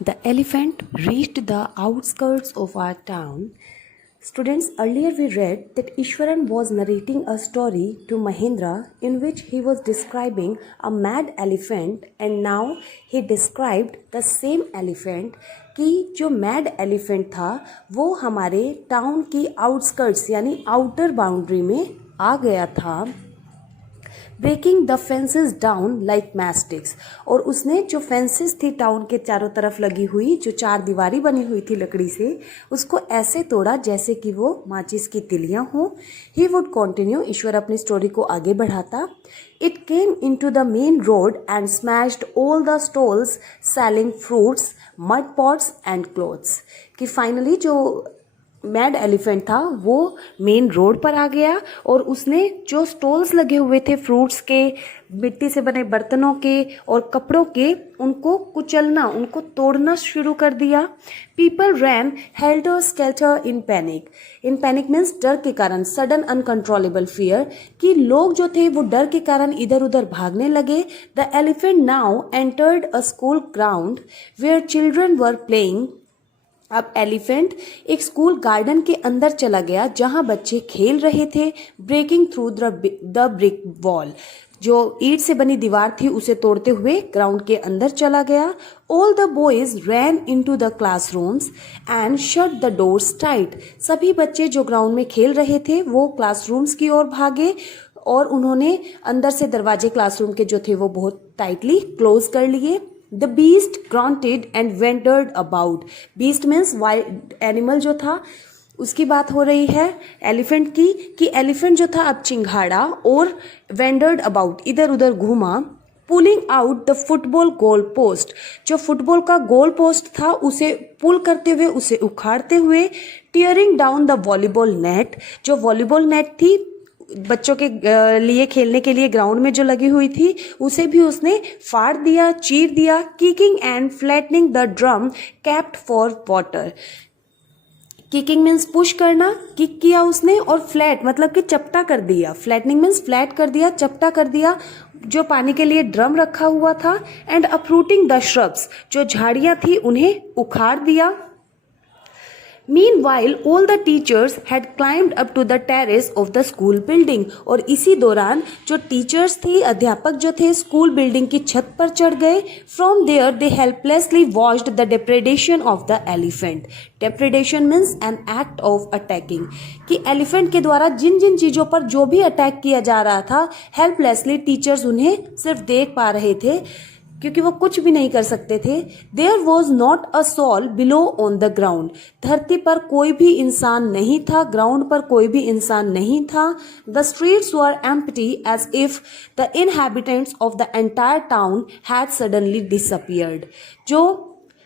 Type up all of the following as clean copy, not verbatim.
The elephant reached the outskirts of our town. Students, earlier we read that Ishwaran was narrating a story to Mahendra in which he was describing a mad elephant, and now he described the same elephant कि जो mad elephant था वो हमारे town की outskirts यानी outer boundary में आ गया था, breaking the fences down like matchsticks. और उसने जो फेंसेस थी टाउन के चारों तरफ लगी हुई, जो चार दीवारी बनी हुई थी लकड़ी से, उसको ऐसे तोड़ा जैसे कि वो माचिस की तिलियां हों। ही वुड कॉन्टिन्यू, ईश्वर अपनी स्टोरी को आगे बढ़ाता। It came into the main road and smashed all the stalls selling fruits, mud pots and clothes. कि फाइनली जो मैड एलिफेंट था वो मेन रोड पर आ गया और उसने जो स्टॉल्स लगे हुए थे फ्रूट्स के, मिट्टी से बने बर्तनों के और कपड़ों के, उनको कुचलना, उनको तोड़ना शुरू कर दिया। People ran helter skelter in panic. In panic means डर के कारण, सडन अनकंट्रोलेबल फियर, कि लोग जो थे वो डर के कारण इधर उधर भागने लगे। The elephant now entered a school ground where children were playing. अब एलिफेंट एक स्कूल गार्डन के अंदर चला गया जहां बच्चे खेल रहे थे। Breaking through the brick wall, जो ईंट से बनी दीवार थी उसे तोड़ते हुए ग्राउंड के अंदर चला गया। All the boys ran into the classrooms and shut the doors tight. सभी बच्चे जो ग्राउंड में खेल रहे थे वो क्लासरूम्स की ओर भागे और उन्होंने अंदर से दरवाजे क्लासरूम के जो थे वो बहुत टाइटली क्लोज कर लिए। The beast grunted and wandered about. Beast means wild animal जो था, उसकी बात हो रही है एलिफेंट की, कि एलिफेंट जो था अब चिंघाड़ा और वेंडर्ड अबाउट, इधर उधर घूमा। Pulling out the football goal post, जो फुटबॉल का गोल पोस्ट था उसे पुल करते हुए, उसे उखाड़ते हुए। Tearing down the volleyball net, जो वॉलीबॉल नेट थी बच्चों के लिए खेलने के लिए ग्राउंड में जो लगी हुई थी, उसे भी उसने फाड़ दिया, चीर दिया। Kicking and flattening the drum kept for water. Kicking means push करना, किक किया उसने, और फ्लैट मतलब कि चपटा कर दिया। फ्लैटनिंग मीन्स फ्लैट कर दिया, चपटा कर दिया जो पानी के लिए ड्रम रखा हुआ था। एंड अपरूटिंग द श्रब्स, जो झाड़ियां थी उन्हें उखाड़ दिया। Meanwhile, all the teachers had climbed up to the terrace of the school building. और इसी दौरान जो टीचर्स थी, अध्यापक जो थे, स्कूल बिल्डिंग की छत पर चढ़ गए। From there, they helplessly watched the depredation of the elephant. Depredation means an act of attacking. कि एलिफेंट के द्वारा जिन जिन चीजों पर जो भी अटैक किया जा रहा था, हेल्पलेसली टीचर्स उन्हें सिर्फ देख पा रहे थे क्योंकि वो कुछ भी नहीं कर सकते थे। There was not a soul below on the ground, धरती पर कोई भी इंसान नहीं था, ग्राउंड पर कोई भी इंसान नहीं था। The streets were empty as if the inhabitants of the entire town had suddenly disappeared. जो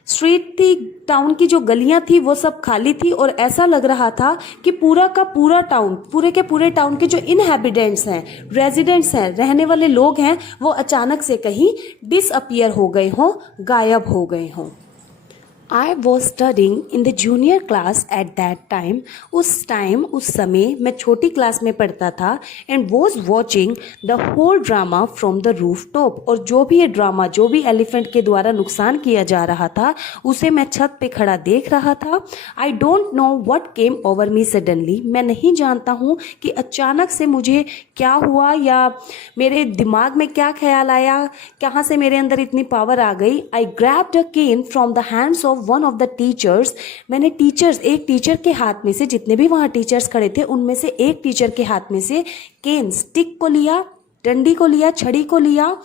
स्ट्रीट थी, टाउन की जो गलियां थी वो सब खाली थी और ऐसा लग रहा था कि पूरा का पूरा टाउन, पूरे के पूरे टाउन के जो इनहैबिटेंट्स हैं, रेजिडेंट्स हैं, रहने वाले लोग हैं, वो अचानक से कहीं डिसअपियर हो गए हों, गायब हो गए हों। I was studying in the junior class at that time. उस समय मैं छोटी क्लास में पढ़ता था and was watching the whole drama from the rooftop. और जो भी ये ड्रामा, जो भी एलिफेंट के द्वारा नुकसान किया जा रहा था, उसे मैं छत पे खड़ा देख रहा था। I don't know what came over me suddenly. मैं नहीं जानता हूँ कि अचानक से मुझे क्या हुआ या मेरे दिमाग में क्या ख्याल आया, कहाँ से मेरे अंदर इतनी पावर आ गई। I grabbed a cane from the hands of one of the teachers. मैंने एक टीचर के हाथ में से, जितने भी वहां टीचर्स खड़े थे उनमें से एक टीचर के हाथ में से केन, स्टिक को लिया, डंडी को लिया, छड़ी को लिया।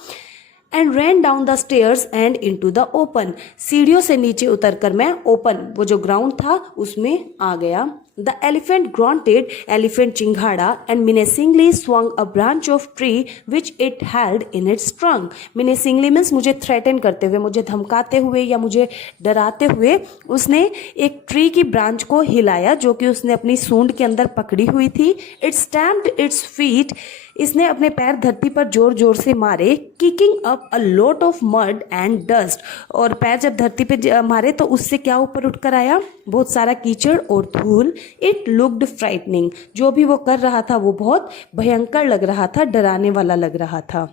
And ran down the stairs and into the open. सीढ़ियों से नीचे उतरकर मैं ओपन, वो जो ग्राउंड था, उसमें आ गया। द एलिफेंट grunted, एलिफेंट चिंघाड़ा, and menacingly swung a branch of tree which it held in its trunk. menacingly means मुझे थ्रेटन करते हुए, मुझे धमकाते हुए या मुझे डराते हुए उसने एक ट्री की ब्रांच को हिलाया जो कि उसने अपनी सूंड के अंदर पकड़ी हुई थी। It stamped its feet, इसने अपने पैर धरती पर जोर जोर से मारे। Kicking up a lot of mud and dust, और पैर जब धरती पे मारे तो उससे क्या ऊपर उठकर आया, बहुत सारा कीचड़ और धूल। इट लुक्ड फ्राइटनिंग, जो भी वो कर रहा था वो बहुत भयंकर लग रहा था, डराने वाला लग रहा था।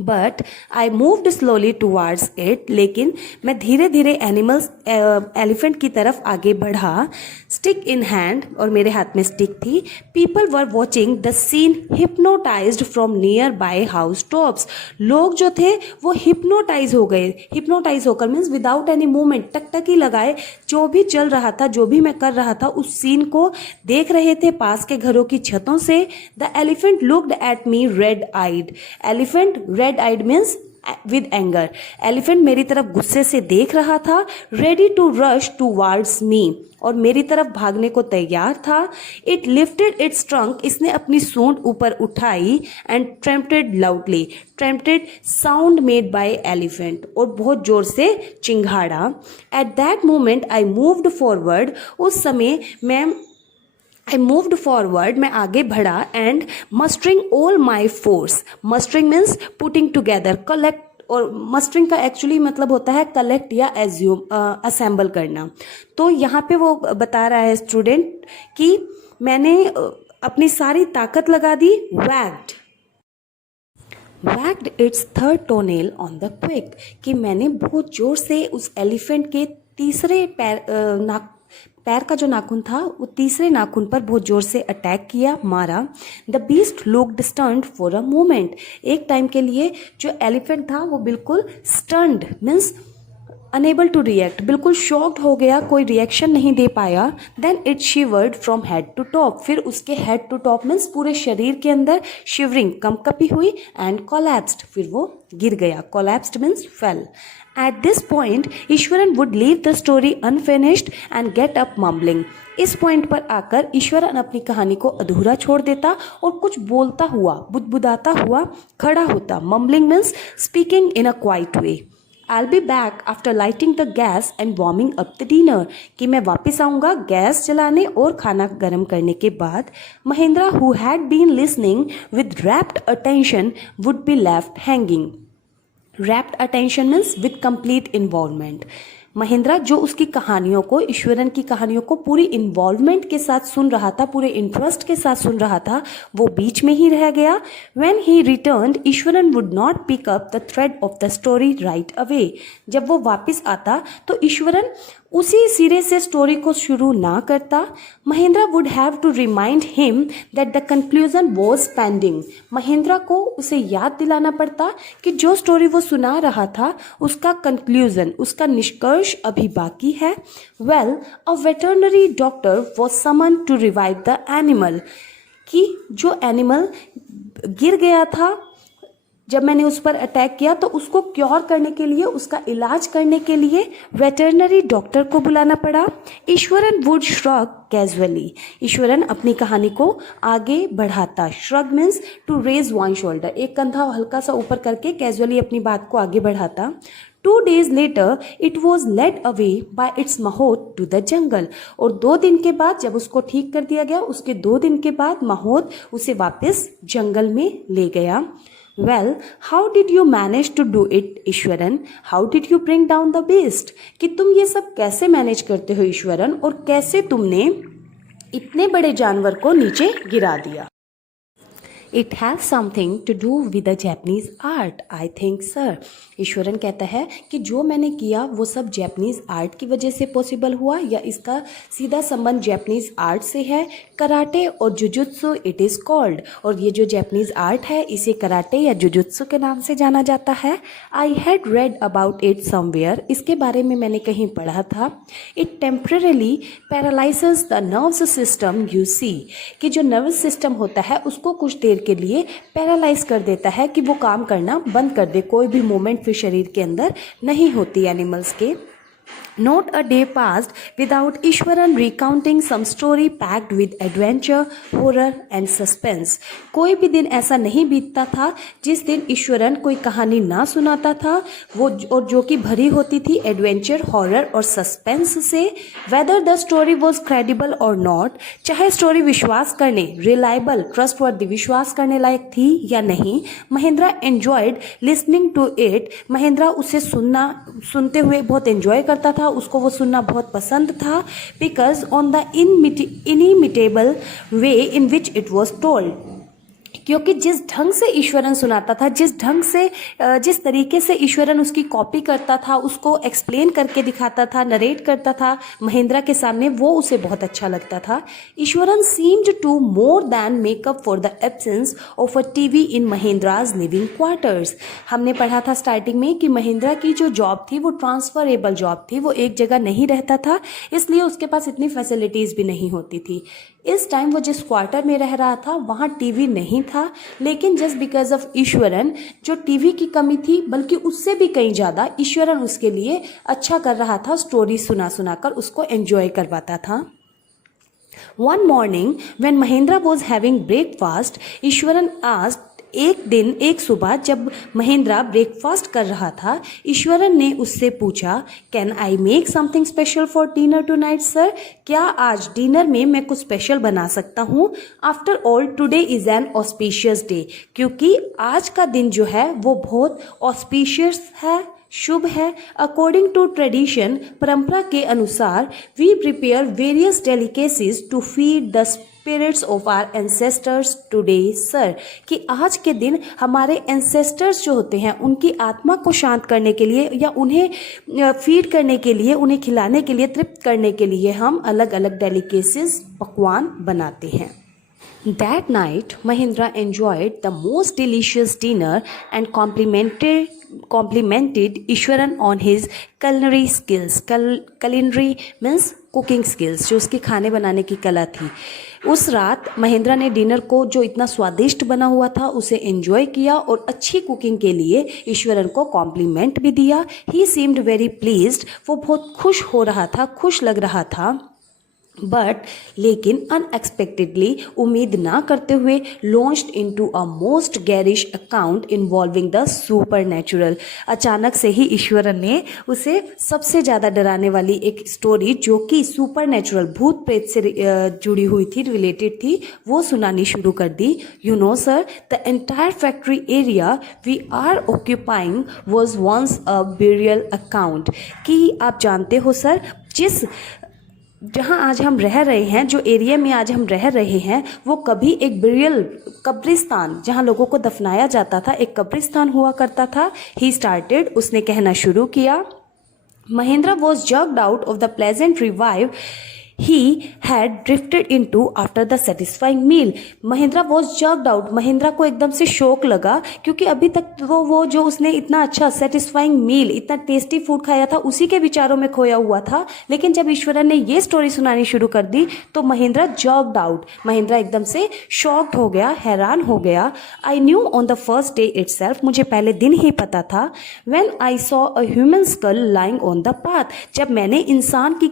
But I moved slowly towards it, लेकिन मैं धीरे धीरे एलिफेंट की तरफ आगे बढ़ा, स्टिक इन हैंड, और मेरे हाथ में स्टिक थी. People were watching the scene hypnotized from nearby house tops. लोग जो थे वो हिप्नोटाइज हो गए. हिप्नोटाइज होकर मीन्स विदाउट एनी मूवमेंट, टकटकी लगाए जो भी चल रहा था, जो भी मैं कर रहा था, उस सीन को देख रहे थे पास के घरों की छतों से. The elephant looked at me red eyed. Elephant red eyed means with anger. Elephant मेरी तरफ गुस्से से देख रहा था. Ready to rush towards me, और मेरी तरफ भागने को तैयार था. It lifted its trunk. इसने अपनी सूंड ऊपर उठाई. And trumpeted loudly. Trumpeted sound made by elephant, और बहुत जोर से चिंघाड़ा. At that moment I moved forward. उस समय I moved forward, मैं आगे बढ़ा. And mustering all my force. Mustering means putting together, collect, और mustering का एक्चुअली मतलब होता है कलेक्ट या असेंबल करना. तो यहाँ पे वो बता रहा है स्टूडेंट कि मैंने अपनी सारी ताकत लगा दी. Wagged its third toenail on the quick, कि मैंने बहुत जोर से उस एलिफेंट के तीसरे पैर का जो नाखून था वो तीसरे नाखून पर बहुत जोर से अटैक किया, मारा. The beast looked stunned for a moment. एक टाइम के लिए जो एलिफेंट था वो बिल्कुल stunned means unable to react, बिल्कुल शॉक्ड हो गया, कोई रिएक्शन नहीं दे पाया. Then it shivered from head to top. फिर उसके हेड टू टॉप मीन्स पूरे शरीर के अंदर शिवरिंग, कंपकपी हुई. एंड कोलैप्स्ड, फिर वो गिर गया. Collapsed means fail. At this point, Eswaran would leave the story unfinished and get up mumbling. इस पॉइंट पर आकर ईश्वरन अपनी कहानी को अधूरा छोड़ देता और कुछ बोलता हुआ, बुदबुदाता हुआ खड़ा होता. Mumbling means speaking in a quiet way. I'll be back after lighting the gas and warming up the dinner. कि मैं वापस आऊँगा गैस जलाने और खाना गर्म करने के बाद. Mahindra, who had been listening with rapt attention, would be left hanging. Wrapped attention means with complete involvement. Mahindra जो उसकी कहानियों को, ईश्वरन की कहानियों को पूरी इन्वॉल्वमेंट के साथ सुन रहा था, पूरे इंटरेस्ट के साथ सुन रहा था, वो बीच में ही रह गया. When he returned, Iswaran would not pick up the thread of the story right away. जब वो वापस आता तो ईश्वरन उसी सिरे से स्टोरी को शुरू ना करता. Mahendra would have to remind him that the conclusion was pending. Mahendra को उसे याद दिलाना पड़ता कि जो स्टोरी वो सुना रहा था उसका कंक्लूजन, उसका निष्कर्ष अभी बाकी है. Well, a veterinary doctor was summon to revive the animal. कि जो एनिमल गिर गया था जब मैंने उस पर अटैक किया, तो उसको क्योर करने के लिए, उसका इलाज करने के लिए वेटरनरी डॉक्टर को बुलाना पड़ा. Iswaran would shrug casually. Iswaran अपनी कहानी को आगे बढ़ाता. Shrug means to raise one shoulder, एक कंधा हल्का सा ऊपर करके कैजुअली अपनी बात को आगे बढ़ाता. 2 days later, it was led away by its mahout to the jungle. और 2 दिन के बाद जब उसको ठीक कर दिया गया, उसके 2 दिन के बाद माहौत उसे वापस जंगल में ले गया. Well, how did you manage to do it, Eswaran? How did you bring down the beast? कि तुम ये सब कैसे मैनेज करते हो ईश्वरन, और कैसे तुमने इतने बड़े जानवर को नीचे गिरा दिया? It has something to do with the Japanese art, I think sir. Iswaran कहता है कि जो मैंने किया वो सब जैपनीज़ आर्ट की वजह से पॉसिबल हुआ, या इसका सीधा संबंध जैपनीज़ आर्ट से है. कराटे और जुजुत्सु इट इज़ कॉल्ड. और ये जो जैपनीज़ आर्ट है इसे कराटे या जुजुत्सु के नाम से जाना जाता है. I had read about it somewhere. इसके बारे में मैंने कहीं पढ़ा था. It temporarily paralyses the nervous system you see. कि जो नर्वस सिस्टम होता है उसको कुछ देर के लिए पैरालाइज कर देता है कि वो काम करना बंद कर दे, कोई भी मूवमेंट फिर शरीर के अंदर नहीं होती एनिमल्स के. Not a day passed without Eswaran recounting some story packed with adventure, horror and suspense. कोई भी दिन ऐसा नहीं बीतता था जिस दिन ईश्वरन कोई कहानी ना सुनाता था, वो और जो कि भरी होती थी एडवेंचर, हॉरर और सस्पेंस से. Whether the story was credible or not, चाहे स्टोरी विश्वास करने, रिलायबल, ट्रस्टवर्दी, विश्वास करने लायक थी या नहीं, Mahindra enjoyed listening to it. Mahindra उसे सुनते हुए बहुत एंजॉय करता था, उसको वो सुनना बहुत पसंद था. Because on the inimitable way in which it was told. क्योंकि जिस ढंग से ईश्वरन सुनाता था, जिस तरीके से ईश्वरन उसकी कॉपी करता था, उसको एक्सप्लेन करके दिखाता था, नरेट करता था महेंद्रा के सामने, वो उसे बहुत अच्छा लगता था। Iswaran seemed to more than make up for the absence of a TV in Mahendra's living quarters. हमने पढ़ा था स्टार्टिंग में कि महेंद्रा की जो जॉब थी वो ट्रांसफरेबल जॉब थी, वो एक जगह नहीं रहता था, इसलिए उसके पास इतनी फैसिलिटीज़ भी नहीं होती थी। इस टाइम वो जिस क्वार्टर में रह रहा था वहाँ टीवी नहीं था, लेकिन जस्ट बिकॉज ऑफ ईश्वरन जो टीवी की कमी थी, बल्कि उससे भी कहीं ज़्यादा ईश्वरन उसके लिए अच्छा कर रहा था, स्टोरी सुना सुनाकर उसको एंजॉय करवाता था। One morning when Mahendra was having breakfast, Eswaran asked, एक सुबह जब महेंद्रा ब्रेकफास्ट कर रहा था, ईश्वरन ने उससे पूछा, can I make something special for dinner tonight sir? क्या आज डिनर में मैं कुछ स्पेशल बना सकता हूँ? After all today is an auspicious day, क्योंकि आज का दिन जो है वो बहुत ऑस्पिशियस है, शुभ है। अकॉर्डिंग टू ट्रेडिशन, परंपरा के अनुसार, we prepare various delicacies to feed the spirits of our ancestors today sir, कि आज के दिन हमारे एंसेस्टर्स जो होते हैं उनकी आत्मा को शांत करने के लिए या उन्हें फीड करने के लिए, उन्हें खिलाने के लिए, तृप्त करने के लिए हम अलग अलग डेलिकेसीज, पकवान बनाते हैं। That night, Mahindra enjoyed the most delicious dinner and complimented Ishwaran on his culinary skills. Culinary means cooking skills, जो उसके खाने बनाने की कला थी। उस रात महेंद्रा ने डिनर को जो इतना स्वादिष्ट बना हुआ था उसे एंजॉय किया और अच्छी कुकिंग के लिए ईश्वरन को कॉम्प्लीमेंट भी दिया। ही सीम्ड वेरी प्लीज्ड, वो बहुत खुश हो रहा था, खुश लग रहा था। बट लेकिन अनएक्सपेक्टेडली, उम्मीद ना करते हुए, launched into a most garish account involving the super natural. अचानक से ही ईश्वरन ने उसे सबसे ज़्यादा डराने वाली एक स्टोरी, जो कि सुपर नेचुरल, भूत प्रेत से जुड़ी हुई थी, रिलेटेड थी, वो सुनानी शुरू कर दी। You know sir, the entire factory area we are occupying was once a burial ground, कि आप जानते हो सर, जहाँ आज हम रह रहे हैं, जो एरिया में आज हम रह रहे हैं, वो कभी एक बेरियल, कब्रिस्तान, जहाँ लोगों को दफनाया जाता था, एक कब्रिस्तान हुआ करता था। ही स्टार्टेड, उसने कहना शुरू किया। Mahindra was jerked out of the pleasant revive he had drifted into after the satisfying meal. Mahindra was jerked out. Mahindra को एकदम से शौक लगा, क्योंकि अभी तक तो वो जो उसने इतना अच्छा सेटिस्फाइंग मील, इतना टेस्टी फूड खाया था, उसी के विचारों में खोया हुआ था। लेकिन जब ईश्वरन ने ये स्टोरी सुनानी शुरू कर दी तो महिंद्रा जर्क्ड आउट, महिंद्रा एकदम से शॉक्ड हो गया, हैरान हो गया। I knew on the first day itself, मुझे पहले दिन ही पता था। When I saw a human school lying on the path, जब मैंने इंसान की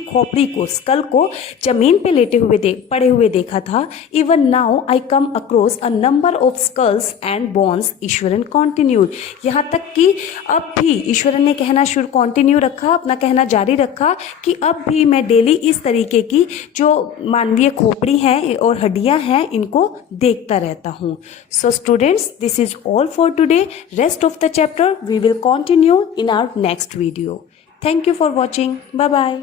खोपड़ी को, स्कल को जमीन पे लेटे हुए पड़े हुए देखा था। Even now I come across a number of skulls and bones, Iswaran continued. यहाँ तक कि अब भी ईश्वरन ने कहना शुरू, कॉन्टिन्यू रखा, अपना कहना जारी रखा, कि अब भी मैं डेली इस तरीके की जो मानवीय खोपड़ी हैं और हड्डियां हैं, इनको देखता रहता हूँ। So students, this is all for today. Rest of the chapter we will continue in our next video. Thank you for watching. Bye bye.